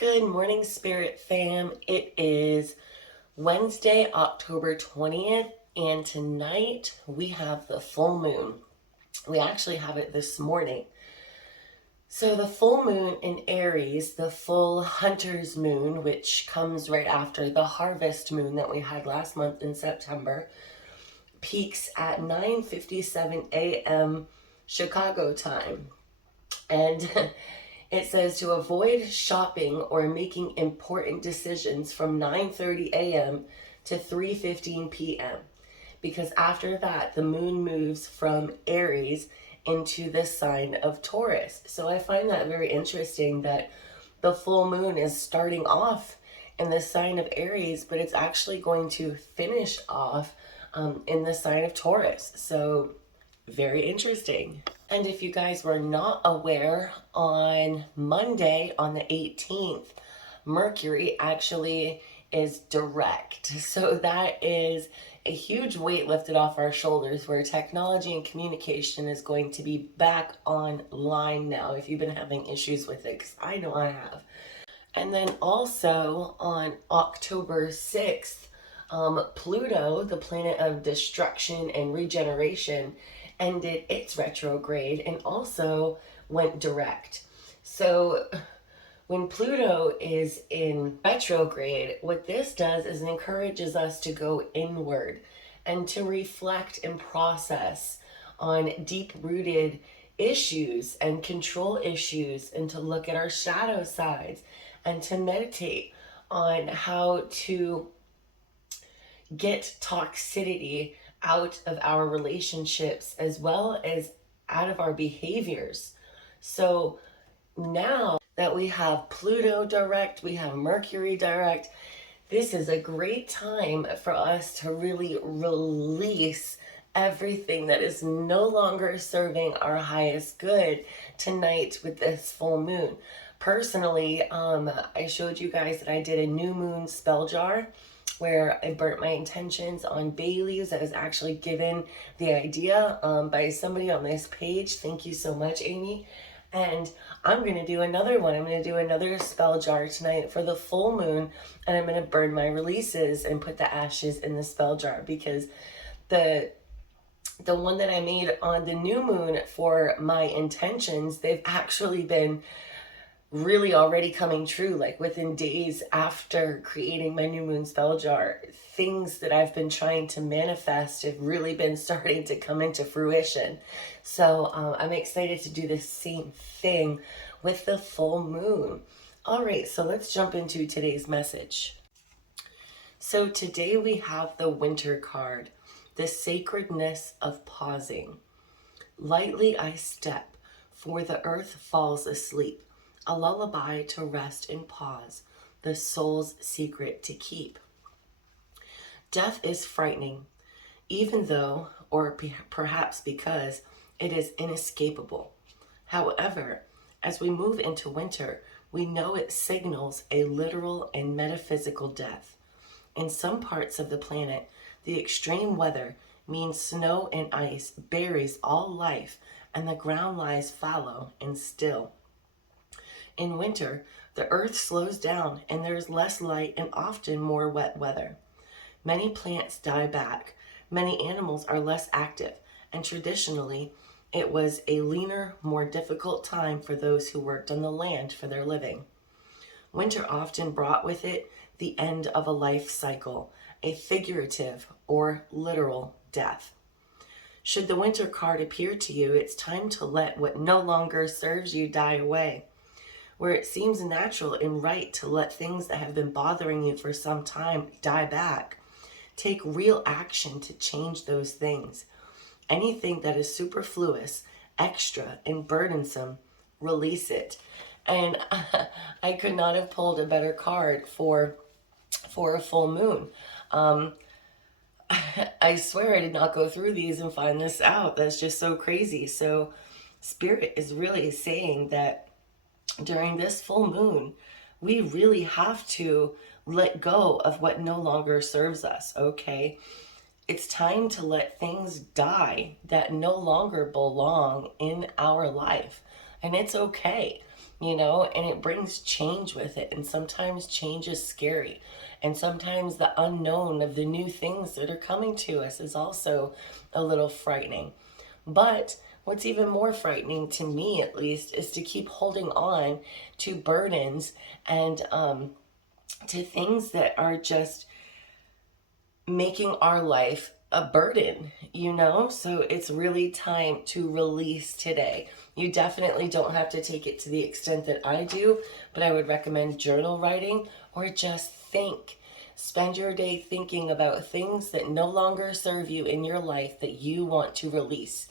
Good morning, Spirit fam. It is Wednesday, October 20th, and tonight we have the full moon. We actually have it this morning. So the full moon in Aries, the full hunter's moon, which comes right after the harvest moon that we had last month in September, peaks at 9:57 a.m. Chicago time. And it says to avoid shopping or making important decisions from 9:30 a.m. to 3:15 p.m. because after that the moon moves from Aries into the sign of Taurus. So I find that very interesting that the full moon is starting off in the sign of Aries, but it's actually going to finish off in the sign of Taurus. So very interesting. And if you guys were not aware, on Monday, on the 18th, Mercury actually is direct. So that is a huge weight lifted off our shoulders where technology and communication is going to be back online now if you've been having issues with it, because I know I have. And then also on October 6th, Pluto, the planet of destruction and regeneration, ended its retrograde and also went direct. So when Pluto is in retrograde, what this does is it encourages us to go inward and to reflect and process on deep-rooted issues and control issues, and to look at our shadow sides and to meditate on how to get toxicity out of our relationships as well as out of our behaviors. So now that we have Pluto direct, we have Mercury direct, this is a great time for us to really release everything that is no longer serving our highest good tonight with this full moon. Personally, I showed you guys that I did a new moon spell jar where I burnt my intentions on bay leaves. I was actually given the idea by somebody on this page. Thank you so much, Amy. And I'm going to do another one. I'm going to do another spell jar tonight for the full moon, and I'm going to burn my releases and put the ashes in the spell jar, because the one that I made on the new moon for my intentions, they've actually been really already coming true. Like within days after creating my new moon spell jar, things that I've been trying to manifest have really been starting to come into fruition. So I'm excited to do the same thing with the full moon. All right, so let's jump into today's message. So today we have the winter card, the sacredness of pausing. Lightly I step, for the earth falls asleep. A lullaby to rest and pause, the soul's secret to keep. Death is frightening, even though, or perhaps because, it is inescapable. However, as we move into winter, we know it signals a literal and metaphysical death. In some parts of the planet, the extreme weather means snow and ice buries all life, and the ground lies fallow and still. In winter, the earth slows down and there is less light and often more wet weather. Many plants die back, many animals are less active, and traditionally, it was a leaner, more difficult time for those who worked on the land for their living. Winter often brought with it the end of a life cycle, a figurative or literal death. Should the winter card appear to you, it's time to let what no longer serves you die away. Where it seems natural and right to let things that have been bothering you for some time die back, take real action to change those things. Anything that is superfluous, extra, and burdensome, release it. And I could not have pulled a better card for a full moon. I swear I did not go through these and find this out. That's just so crazy. So Spirit is really saying that during this full moon, we really have to let go of what no longer serves us, okay? It's time to let things die that no longer belong in our life. And it's okay. and it brings change with it. And sometimes change is scary. And sometimes the unknown of the new things that are coming to us is also a little frightening. But what's even more frightening, to me at least, is to keep holding on to burdens and to things that are just making our life a burden, So it's really time to release today. You definitely don't have to take it to the extent that I do, but I would recommend journal writing or just think. Spend your day thinking about things that no longer serve you in your life that you want to release.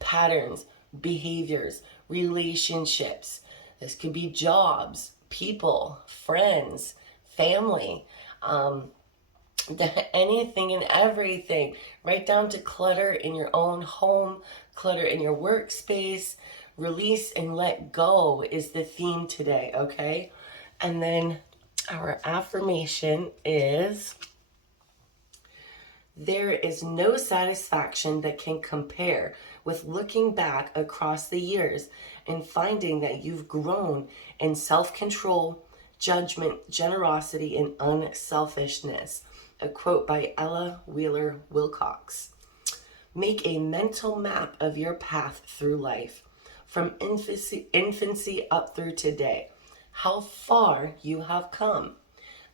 Patterns, behaviors, relationships. This could be jobs, people, friends, family, anything and everything, right down to clutter in your own home, clutter in your workspace. Release and let go is the theme today, okay? And then our affirmation is, there is no satisfaction that can compare with looking back across the years and finding that you've grown in self-control, judgment, generosity, and unselfishness. A quote by Ella Wheeler Wilcox. Make a mental map of your path through life, from infancy up through today. How far you have come.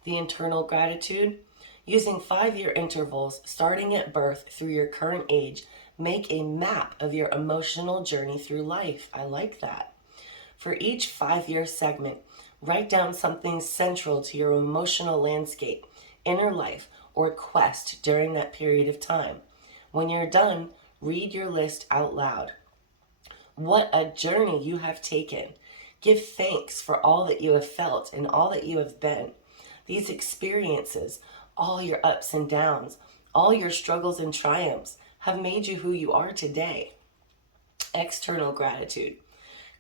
The internal gratitude. Using 5-year intervals starting at birth through your current age, make a map of your emotional journey through life. I like that. For each 5-year segment, write down something central to your emotional landscape, inner life, or quest during that period of time. When you're done, read your list out loud. What a journey you have taken. Give thanks for all that you have felt and all that you have been. These experiences, all your ups and downs, all your struggles and triumphs, have made you who you are today. External gratitude.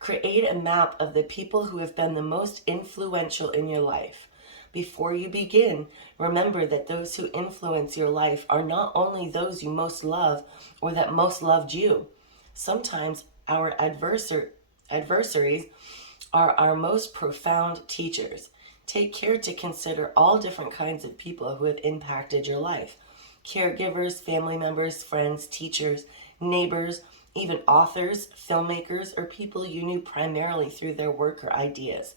Create a map of the people who have been the most influential in your life. Before you begin, remember that those who influence your life are not only those you most love or that most loved you. Sometimes our adversaries are our most profound teachers. Take care to consider all different kinds of people who have impacted your life. Caregivers, family members, friends, teachers, neighbors, even authors, filmmakers, or people you knew primarily through their work or ideas.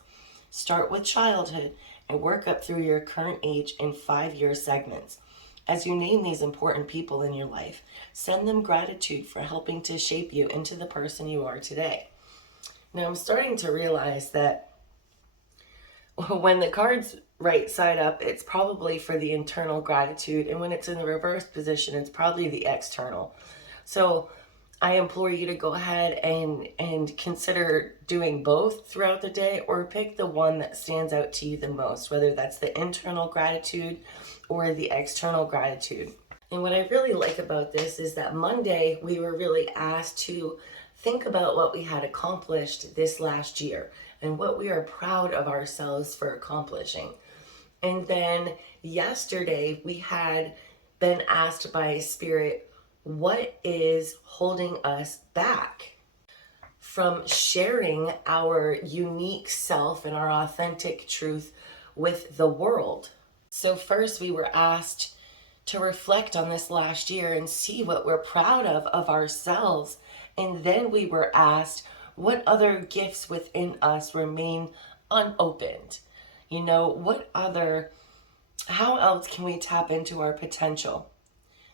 Start with childhood and work up through your current age in 5-year segments. As you name these important people in your life, send them gratitude for helping to shape you into the person you are today. Now, I'm starting to realize that when the card's right side up, it's probably for the internal gratitude, and when it's in the reverse position, it's probably the external. So I implore you to go ahead and consider doing both throughout the day, or pick the one that stands out to you the most, whether that's the internal gratitude or the external gratitude. And what I really like about this is that Monday we were really asked to think about what we had accomplished this last year and what we are proud of ourselves for accomplishing. And then yesterday we had been asked by Spirit, what is holding us back from sharing our unique self and our authentic truth with the world? So first we were asked to reflect on this last year and see what we're proud of ourselves. And then we were asked what other gifts within us remain unopened. How else can we tap into our potential?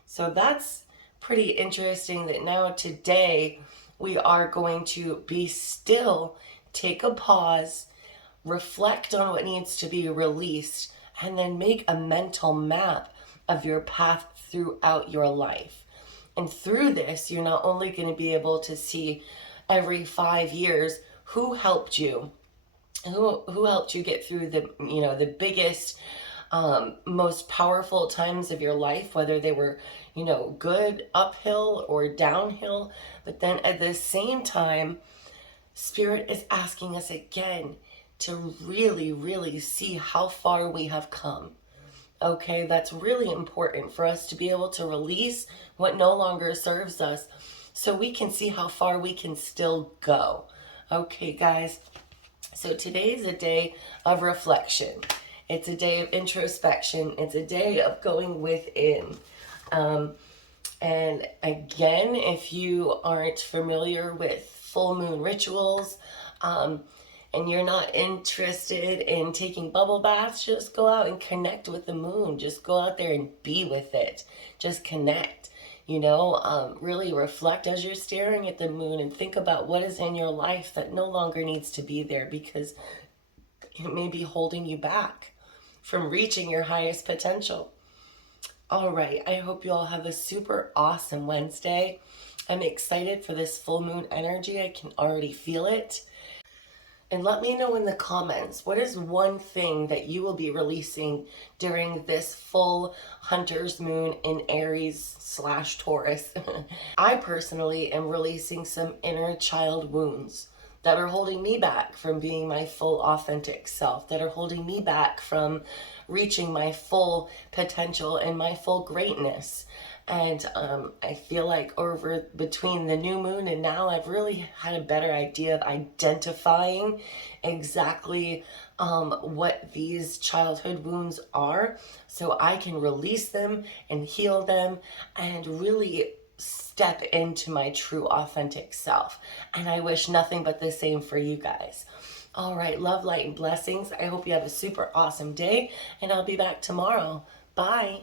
So that's pretty interesting that now today we are going to be still, take a pause, reflect on what needs to be released, and then make a mental map of your path throughout your life. And through this, you're not only going to be able to see every 5 years who helped you, who helped you get through the biggest, most powerful times of your life, whether they were, good uphill or downhill. But then at the same time, Spirit is asking us again to really, really see how far we have come. Okay, that's really important for us to be able to release what no longer serves us so we can see how far we can still go. Okay, guys, So today is a day of reflection. It's a day of introspection. It's a day of going within. Um, and again, if you aren't familiar with full moon rituals, um, and you're not interested in taking bubble baths, just go out and connect with the moon. Just go out there and be with it. Just connect. Really reflect as you're staring at the moon and think about what is in your life that no longer needs to be there because it may be holding you back from reaching your highest potential. All right, I hope you all have a super awesome Wednesday. I'm excited for this full moon energy. I can already feel it. And let me know in the comments, what is one thing that you will be releasing during this full Hunter's Moon in Aries/Taurus? I personally am releasing some inner child wounds that are holding me back from being my full authentic self, that are holding me back from reaching my full potential and my full greatness. And I feel like over between the new moon and now, I've really had a better idea of identifying exactly what these childhood wounds are, so I can release them and heal them and really step into my true authentic self. And I wish nothing but the same for you guys. All right, love, light, and blessings. I hope you have a super awesome day, and I'll be back tomorrow. Bye.